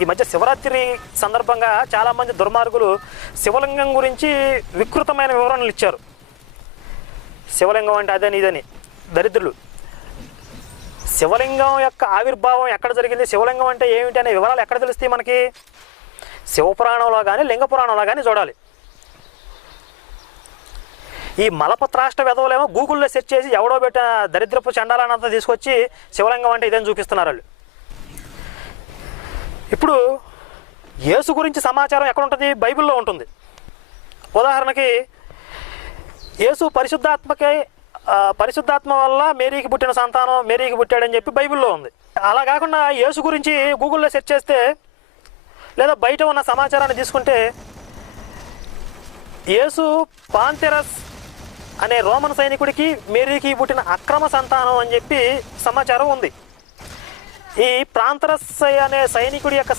ఈ మధ్య శివరాత్రి సందర్భంగా చాలామంది దుర్మార్గులు శివలింగం గురించి వికృతమైన వివరణలు ఇచ్చారు. శివలింగం అంటే అదని ఇదని దరిద్రులు. శివలింగం యొక్క ఆవిర్భావం ఎక్కడ జరిగింది, శివలింగం అంటే ఏమిటి అనే వివరాలు ఎక్కడ తెలుస్తాయి మనకి? శివపురాణంలో కానీ లింగ పురాణంలో కానీ చూడాలి. ఈ మలపత్రాష్ట్ర వెధవులేమో గూగుల్లో సెర్చ్ చేసి ఎవడో పెట్టిన దరిద్రపు చండాలనంతా తీసుకొచ్చి శివలింగం అంటే ఇదని చూపిస్తున్నారు వాళ్ళు. ఇప్పుడు యేసు గురించి సమాచారం ఎక్కడ ఉంటుంది? బైబిల్లో ఉంటుంది. ఉదాహరణకి యేసు పరిశుద్ధాత్మ వల్ల మేరీకి పుట్టిన సంతానం, మేరీకి పుట్టాడని చెప్పి బైబిల్లో ఉంది. అలా కాకుండా యేసు గురించి గూగుల్లో సెర్చ్ చేస్తే లేదా బయట ఉన్న సమాచారాన్ని తీసుకుంటే యేసు పాంథెరస్ అనే రోమన్ సైనికుడికి మేరీకి పుట్టిన అక్రమ సంతానం అని చెప్పి సమాచారం ఉంది. ఈ ప్రాంతరస్ అనే సైనికుడి యొక్క